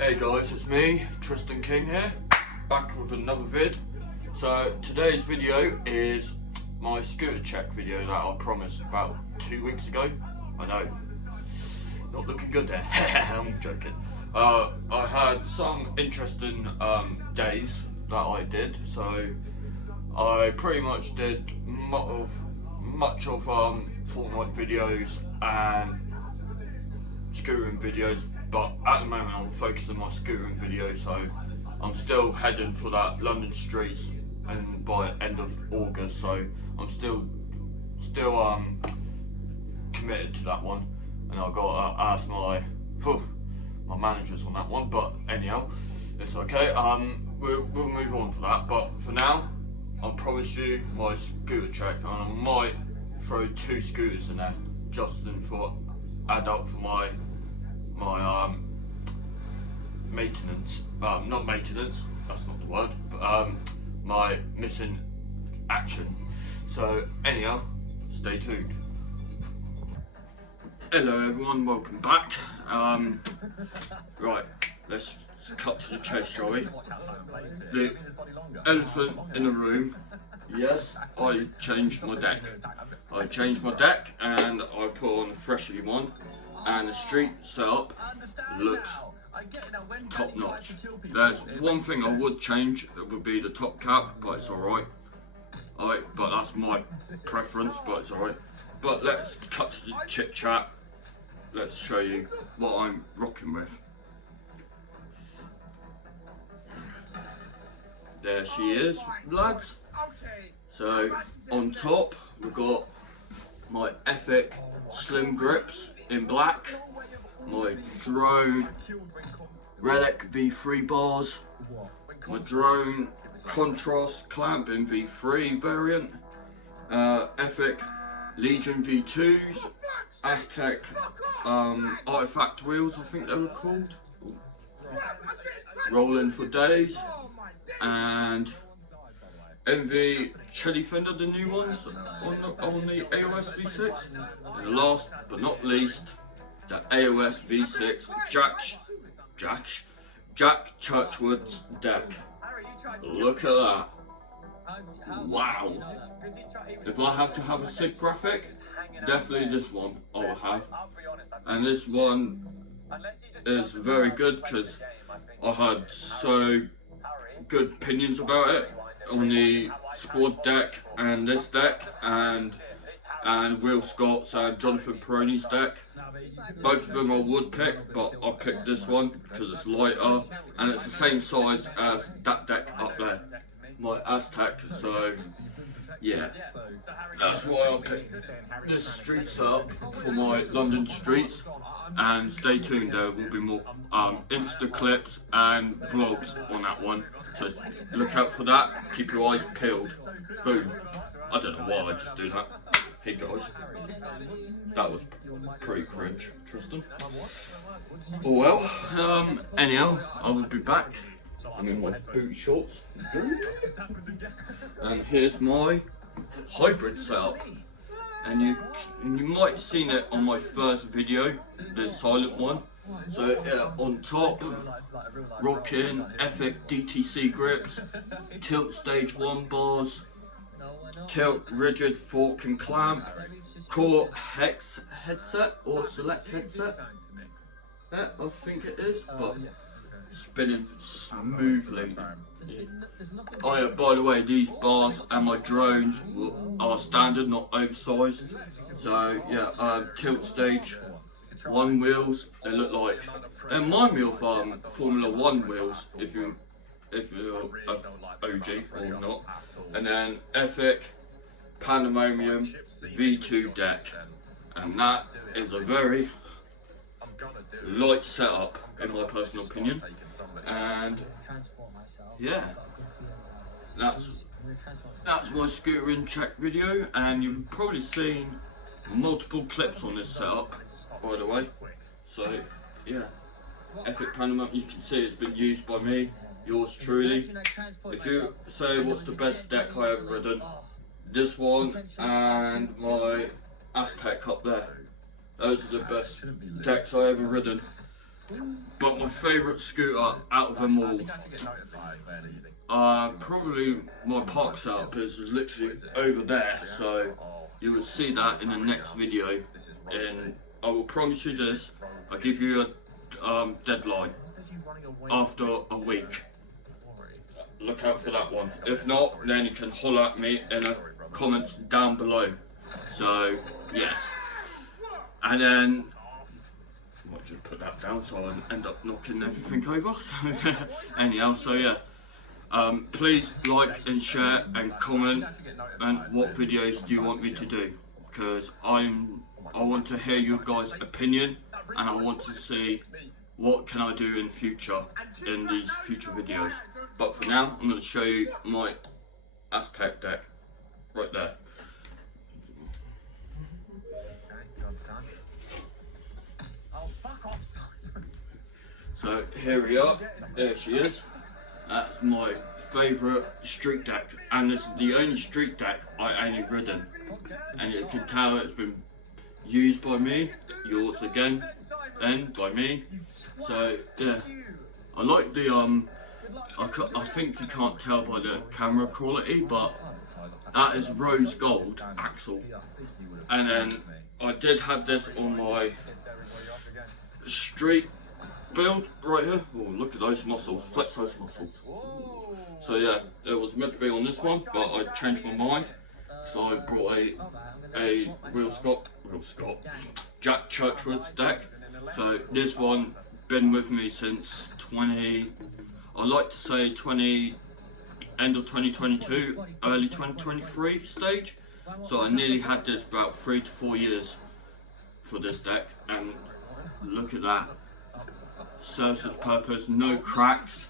Hey guys, it's me, Tristan King here, back with another vid. So today's video is my scooter check video that I promised about 2 weeks ago. I know, not looking good there, I'm joking. I had some interesting days that I did, so I pretty much did much of Fortnite videos and scootering videos, but at the moment I'm focused on my scootering video, so I'm still heading for that London streets and by end of August, so I'm still committed to that one, and I've got to ask my managers on that one, but anyhow, it's okay. We'll move on for that, but for now I promise you my scooter check, and I might throw 2 scooters in there just for add up for my maintenance, not maintenance, that's not the word, but my missing action. So anyhow, stay tuned. Hello everyone, welcome back. Right, let's cut to the chase, shall we? The elephant in the room. Yes, I changed my deck. And I put on a freshly one, and the street setup looks top notch. There's one thing I would change, that would be the top cap, but it's alright. But that's my preference, but it's alright. But let's cut to the chit chat. Let's show you what I'm rocking with. There she is, lads. So on top we've got my Epic Slim Grips in black, my Drone Relic V3 bars, my Drone Contrast Clamp in V3 variant, Epic Legion V2s, Aztec Artifact wheels, I think they were called, rolling for days, and MV Chelly Fender, the new ones on the AOS V6, and last but not least, the AOS V6 Jack Churchwood's deck. Look at that! Wow! If I have to have a SIG graphic, definitely this one I will have, and this one is very good because I had so good opinions about it on the squad deck and this deck, and Will Scott's and Jonathan Peroni's deck. Both of them I would pick, but I picked this one because it's lighter and it's the same size as that deck up there, my Aztec. So yeah, that's why I picked this street setup for my London streets. And stay tuned, there will be more Insta clips and vlogs on that one, so look out for that, keep your eyes peeled. Boom. I don't know why I just do that. Hey guys, that was pretty cringe, Tristan. Oh well, anyhow, I will be back. I'm in my boot shorts, and here's my hybrid setup. And you might have seen it on my first video, the silent one. So on top, rocking Epic DTC grips, tilt stage 1 bars, tilt rigid fork and clamp, core hex headset or select headset. Yeah, I think it is, but spinning smoothly. Oh yeah, by the way, these bars and my drones are standard, not oversized. So yeah, tilt stage 1 wheels, they look like, they remind me of Formula 1 wheels, if you're OG or not. And then Epic Pandemonium V2 deck, and that is a very light setup in my personal opinion. And yeah, that's my scootering check video, and you've probably seen multiple clips on this setup, by the way. So yeah, Epic Pandemonium, you can see it's been used by me, yours truly. If you say what's the best deck I ever ridden, this one and my Aztec up there, those are the best decks I ever ridden. But my favourite scooter out of them all, probably my park setup is literally over there, so you will see that in the next video. And I will promise you this, I'll give you a deadline after a week. Look out for that one. If not, then you can holler at me in the comments down below. So yes, and then I might just put that down so I end up knocking everything over. Anyhow, so yeah, please like and share and comment, and what videos do you want me to do, because I want to hear your guys' opinion, and I want to see what can I do in future in these future videos. But for now, I'm going to show you my Aztec deck right there. So here we are, there she is. That's my favourite street deck, and this is the only street deck I only ridden. And you can tell it's been used by me, yours again, and by me. So yeah, I like the I think you can't tell by the camera quality, but that is rose gold axle. And then I did have this on my street build right here. Oh, look at those muscles, flex those muscles. So yeah, it was meant to be on this one, but I changed my mind. So I brought a Real Scott Jack Churchward's deck. So this one been with me since I like to say end of 2022, early 2023 stage. So I nearly had this about 3 to 4 years for this deck, and look at that. Serves its purpose, no cracks,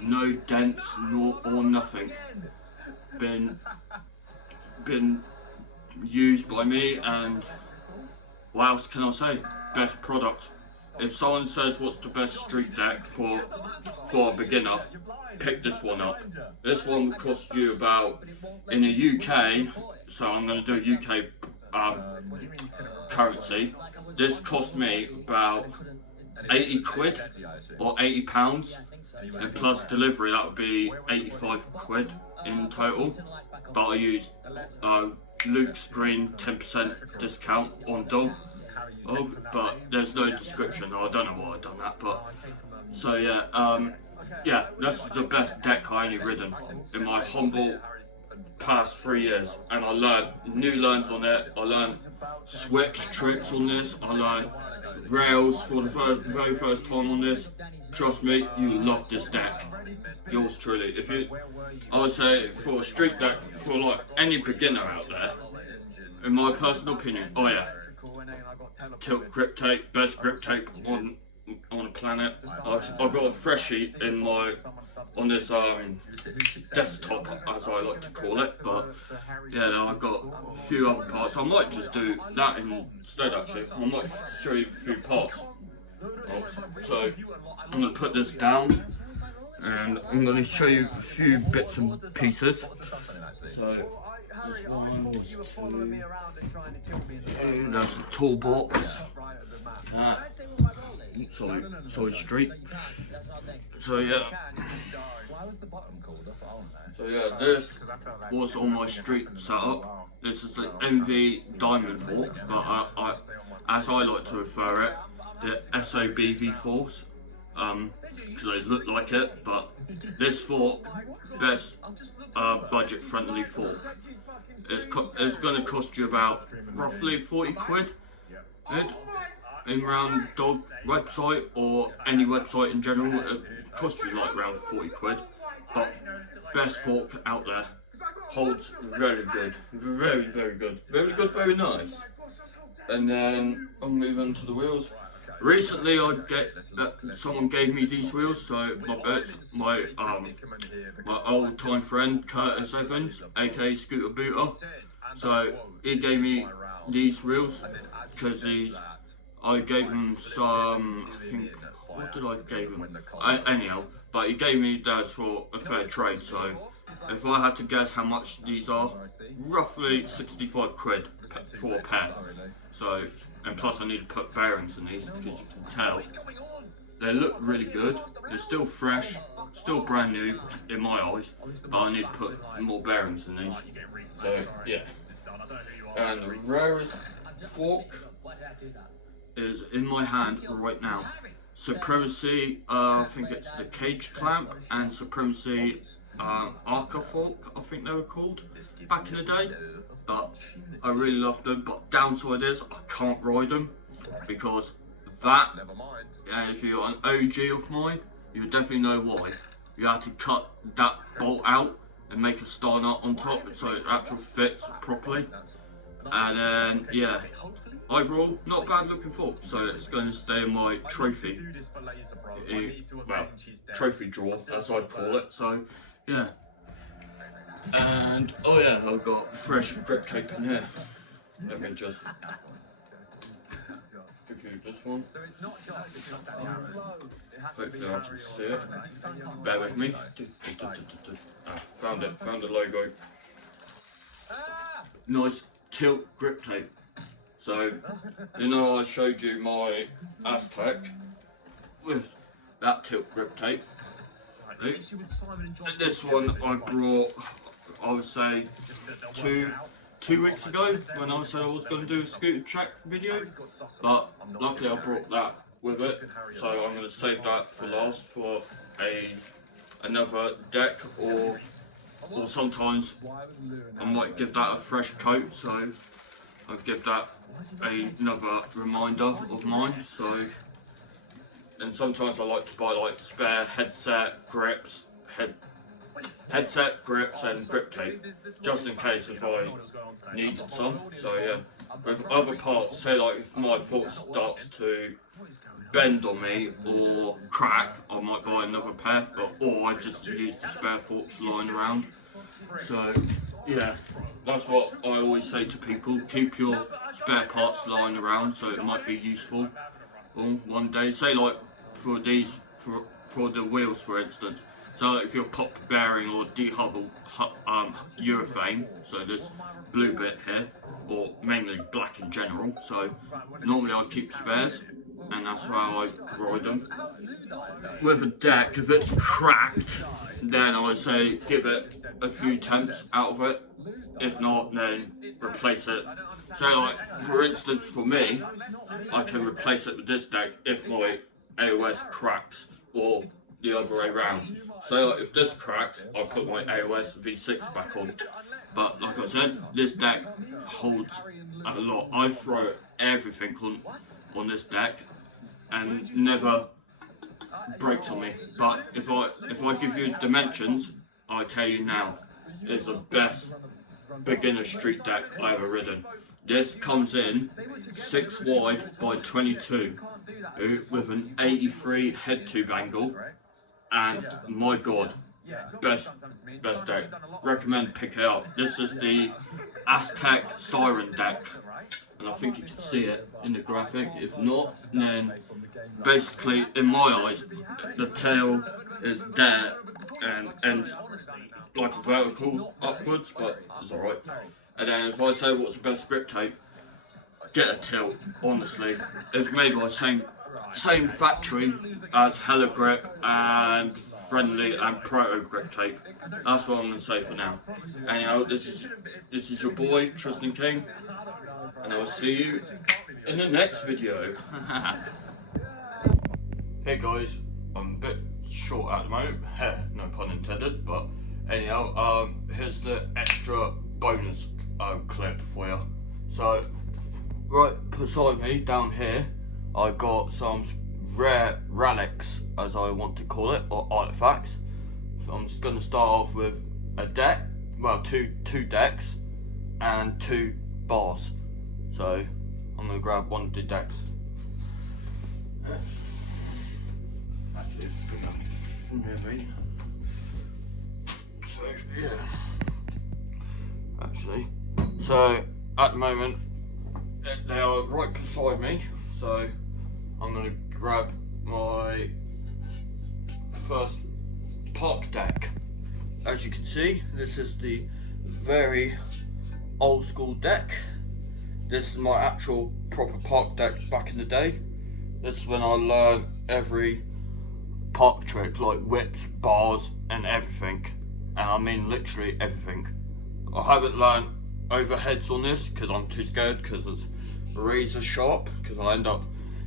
no dents, or nothing. Been used by me, and what else can I say? Best product. If someone says what's the best street deck for a beginner, pick this one up. This one will cost you about, in the UK, so I'm going to do UK currency, this cost me about 80 quid or 80 pounds, and plus delivery that would be 85 quid in total. But I used Luke's Green 10% discount on dog, but there's no description. I don't know why I've done that, but so yeah, yeah, that's the best deck I only ridden in my humble past 3 years, and I learned new learns on it. I learned switch tricks on this. I learned rails for the very first time on this. Trust me, you love this deck. Yours truly. If you, I would say for a street deck, for like any beginner out there, in my personal opinion, oh yeah, Tilt grip tape, best grip tape on the planet. I've got a freshie in my on this desktop, as I like to call it, but yeah, I've got a few other parts. I might just do that instead. Actually, I might show you a few parts. So I'm going to put this down, and I'm going to show you a few bits and pieces. So this one, this two, that's the toolbox. Sorry, street. So yeah. So yeah, this was on my street setup. This is the MV Diamond Fork, but as I like to refer it, the SOBV Force, because they look like it. But this fork, best budget-friendly fork. It's going to cost you about roughly 40 quid. In round dog website or any website in general, it costs you like around 40 quid. But best fork out there, holds very good, very good, very nice. And then I'll move on to the wheels. Recently, someone gave me these wheels, so my old time friend Curtis Evans, aka Scooter Booter. So he gave me these wheels because I gave him some. I think, what did I give him? Anyhow, but he gave me those for a fair trade. So if I had to guess how much these are, roughly 65 quid for a pair. So, and plus I need to put bearings in these, because you can tell They look really good. They're still fresh, still brand new in my eyes, but I need to put more bearings in these. So yeah. And the rarest fork is in my hand right now. Supremacy, I think it's the cage clamp, and Supremacy Arca fork, I think they were called back in the day. But I really love them. But downside is I can't ride them because that. And if you're an OG of mine, you would definitely know why. You had to cut that bolt out and make a star nut on top so it actually fits properly. And then yeah, overall not a bad looking fork, so it's going to stay in my trophy, well, trophy drawer as I call it. So yeah. And oh yeah, I've got fresh grip tape in here. Let me just give you this one. Hopefully I can see it. Bear with me. Found it, found the logo. Nice tilt grip tape. So, you know I showed you my Aztec with that tilt grip tape. And this one I brought, I would say, two weeks ago when I said I was going to do a scooter track video, but luckily I brought that with it, so I'm going to save that for last for another deck, or sometimes I might give that a fresh coat, so I'll give that another reminder of mine. So, and sometimes I like to buy like spare headset grips, headset grips and grip tape, just in case if I needed some. So yeah, with other parts, say like if my fork starts to bend on me or crack, I might buy another pair, or I just use the spare forks lying around. So yeah, that's what I always say to people, keep your spare parts lying around, so it might be useful one day. Say like for these, for the wheels for instance, so if you're pop bearing or dehub urethane, so this blue bit here, or mainly black in general, so normally I keep spares, and that's how I ride them. With a deck, if it's cracked, then I would say give it a few temps out of it. If not, then replace it. So like, for instance for me, I can replace it with this deck if my AOS cracks, or the other way around. So like, if this cracks, I'll put my AOS V6 back on. But like I said, this deck holds a lot. I throw everything on this deck and never breaks on me. But if I give you dimensions, I tell you now, it's the best beginner street deck I ever ridden. This comes in 6 wide by 22 with an 83 head tube angle, and my god, best deck. Recommend pick it up. This is the Aztec Siren deck, and I think you can see it in the graphic. If not, then basically in my eyes the tail is there and ends like vertical upwards, but it's alright. And then if I say what's the best grip tape, get a tilt. Honestly, it's made by the same factory as Hella Grip and Friendly and Proto grip tape. That's what I'm going to say for now. Anyhow, this is your boy Tristan King, and I will see you in the next video. Hey guys, I'm a bit short at the moment, no pun intended, but anyhow, here's the extra bonus clip for you. So, right beside me down here, I've got some rare relics, as I want to call it, or artifacts. So I'm just going to start off with a deck, well, two decks and 2 bars. So I'm going to grab one of the decks. Actually, put that near me. So yeah. Actually, so at the moment they are right beside me. So I'm going to grab my first park deck. As you can see, this is the very old school deck. This is my actual proper park deck back in the day. This is when I learned every park trick, like whips, bars, and everything. And I mean literally everything. I haven't learned overheads on this because I'm too scared, because it's razor sharp, because I end up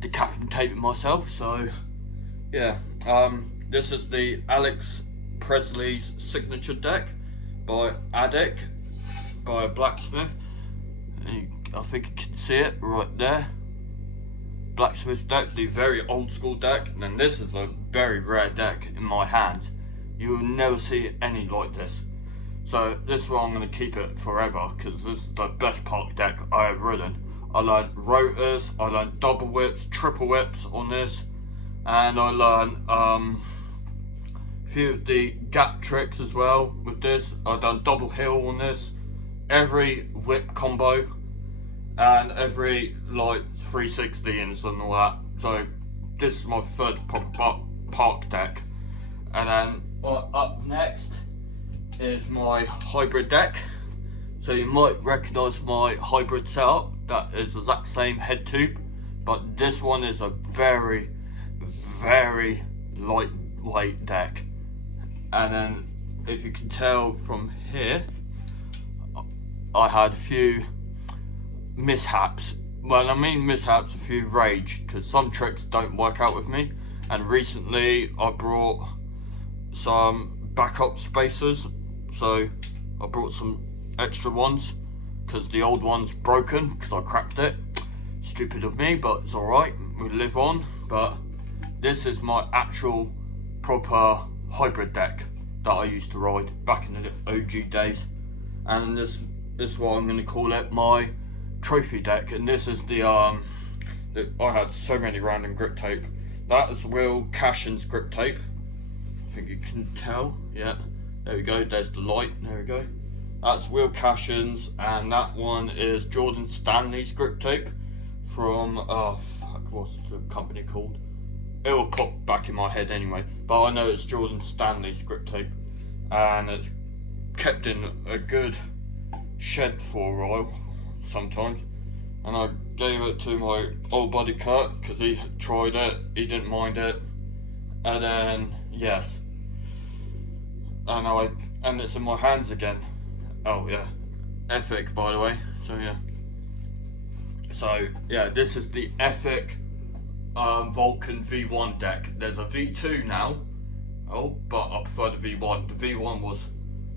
decapitating myself. So yeah, this is the Alex Presley's signature deck by Addict, by a blacksmith. I think you can see it right there. Blacksmith deck, the very old school deck. And then this is a very rare deck in my hands. You will never see any like this. So this is why I'm going to keep it forever, because this is the best park deck I have ridden. I learned rotors, I learned double whips, triple whips on this, and I learned a few of the gap tricks as well with this. I've done double hill on this, every whip combo, and every like 360s and all that. So this is my first proper park deck. And then up next is my hybrid deck. So you might recognise my hybrid setup. That is the exact same head tube, but this one is a very, very lightweight deck. And then if you can tell from here, I had a few mishaps. Well, I mean mishaps, a few rage, because some tricks don't work out with me. And recently I brought some backup spacers, so I brought some extra ones because the old one's broken because I cracked it. Stupid of me, but it's alright, we live on. But this is my actual proper hybrid deck that I used to ride back in the OG days, and this is what I'm going to call it, my trophy deck. And this is the I had so many random grip tape. That is Will Cashin's grip tape. I think you can tell, yeah, there we go, there's the light, there we go. That's Will Cashin's, and that one is Jordan Stanley's grip tape from, what's the company called? It will pop back in my head anyway, but I know it's Jordan Stanley's grip tape, and it's kept in a good shed for a while, sometimes. And I gave it to my old buddy Kurt, because he tried it, he didn't mind it, and then, yes, and it's in my hands again. Oh yeah, Ethic, by the way. So yeah, this is the Ethic Vulcan V1 deck. There's a V2 now, but I prefer the V1. The V1 was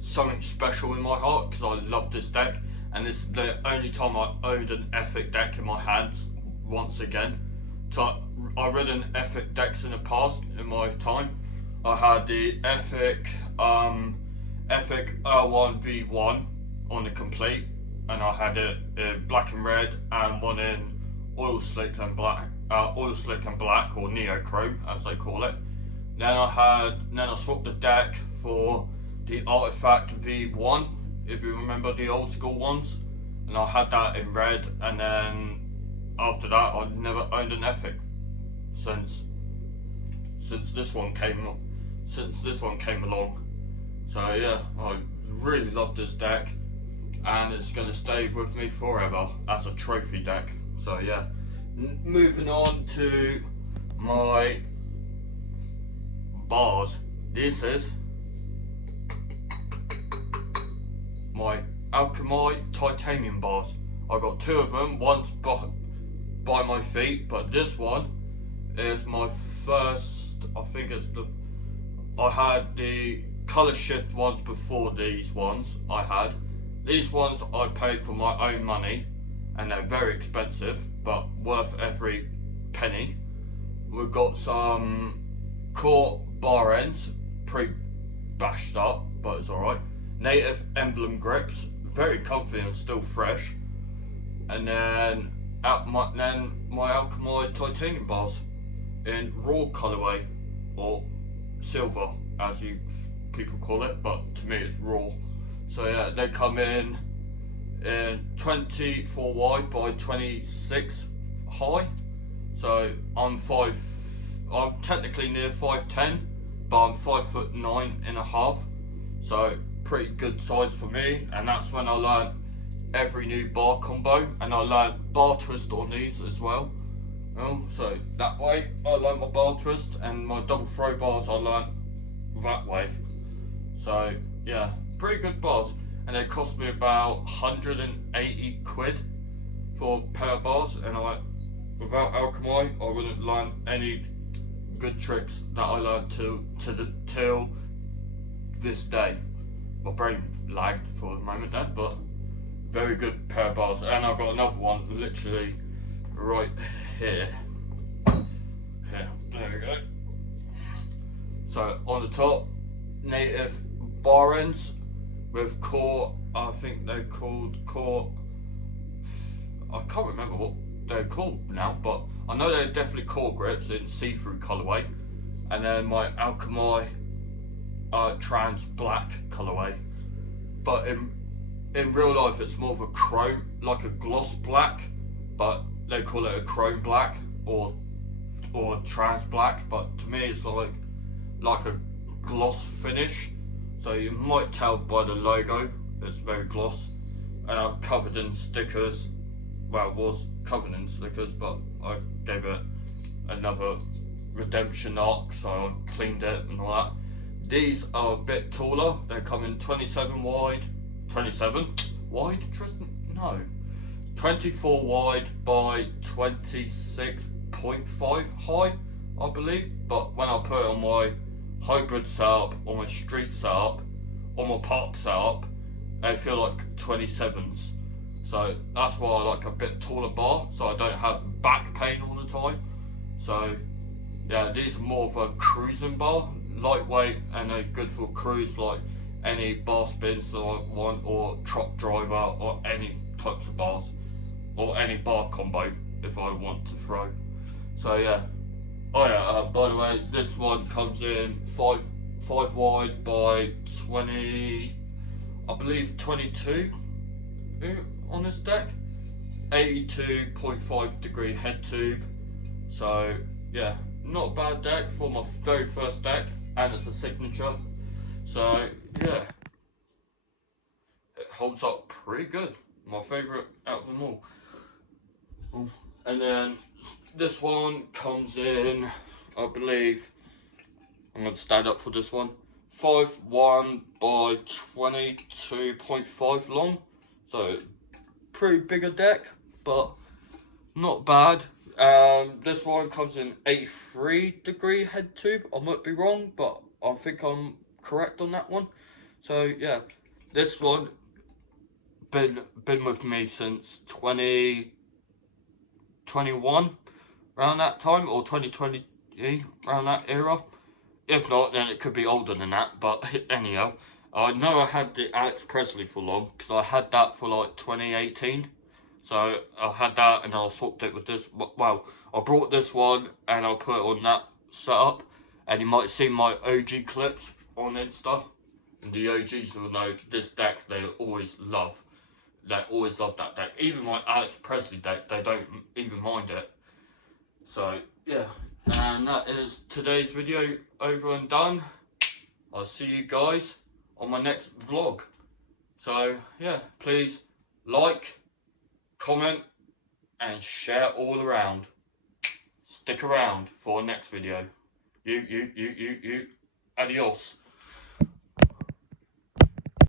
something special in my heart because I love this deck, and this is the only time I owned an Ethic deck in my hands once again. So I read an Ethic decks in the past in my time. I had the Ethic Ethic R1 V1 on the complete, and I had it in black and red, and one in oil slick and black, or neochrome as they call it. Then I swapped the deck for the Artifact V1, if you remember the old school ones, and I had that in red. And then after that, I've never owned an Ethic since this one came along. So yeah, I really love this deck, and it's going to stay with me forever as a trophy deck. So yeah, moving on to my bars. This is my Alchemy titanium bars. I got two of them, one's by my feet, but this one is my first. I think it's I had the colour shift ones before these ones. These ones I paid for my own money, and they're very expensive but worth every penny. We've got some core bar ends, pre-bashed up, but it's alright. Native emblem grips, very comfy and still fresh. And then my Alchemy titanium bars in raw colourway, or silver as people call it, but to me it's raw. So yeah, they come in 24 wide by 26 high. So I'm technically near 5'10", but I'm 5'9.5". So pretty good size for me, and that's when I learned every new bar combo, and I learned bar twist on these as well. So that way I learnt my bar twist, and my double throw bars I learnt that way. So yeah, pretty good bars, and they cost me about 180 quid for a pair of bars, and without Alchemy I wouldn't learn any good tricks that I learned till this day. My brain lagged for a moment there, but very good pair of bars. And I've got another one literally right here. Here, there we go. So on the top, native bar ends with core, I think they're called core, I can't remember what they're called now, but I know they're definitely core grips in see-through colourway. And then my Alchemy trans black colourway. But in real life it's more of a chrome, like a gloss black, but they call it a chrome black or trans black, but to me it's like a gloss finish. So you might tell by the logo it's very gloss. And I'm covered in stickers. Well, it was covered in stickers, but I gave it another redemption arc, so I cleaned it and all that. These are a bit taller. They come in 27 wide. 27 wide, Tristan? No. 24 wide by 26.5 high, I believe. But when I put it on my hybrid setup, or my street setup, or my park setup, they feel like 27s. So that's why I like a bit taller bar, so I don't have back pain all the time. So yeah, these are more of a cruising bar, lightweight, and they're good for cruise, like any bar spins that I want, or truck driver, or any types of bars, or any bar combo if I want to throw. So yeah. Oh yeah, by the way, this one comes in 5 wide by 20, I believe 22 on this deck. 82.5 degree head tube. So yeah, not a bad deck for my very first deck, and it's a signature. So yeah, it holds up pretty good. My favourite out of them all. Ooh. And then this one comes in, I believe, I'm going to stand up for this one, 5'1" by 22.5 long. So pretty bigger deck, but not bad. This one comes in 83 degree head tube. I might be wrong, but I think I'm correct on that one. So yeah, this one been with me since 2021, around that time, or 2020, around that era. If not, then it could be older than that, but anyhow, I know I had the Alex Presley for long, because I had that for like 2018. So I had that, and I swapped it with this. Well, I brought this one and I put it on that setup, and you might see my OG clips on Insta, and the OGs will know this deck they always love. They always love that deck. Even my Alex Presley deck, they don't even mind it. So yeah, and that is today's video over and done. I'll see you guys on my next vlog. So yeah, please like, comment, and share all around. Stick around for the next video. You. Adios.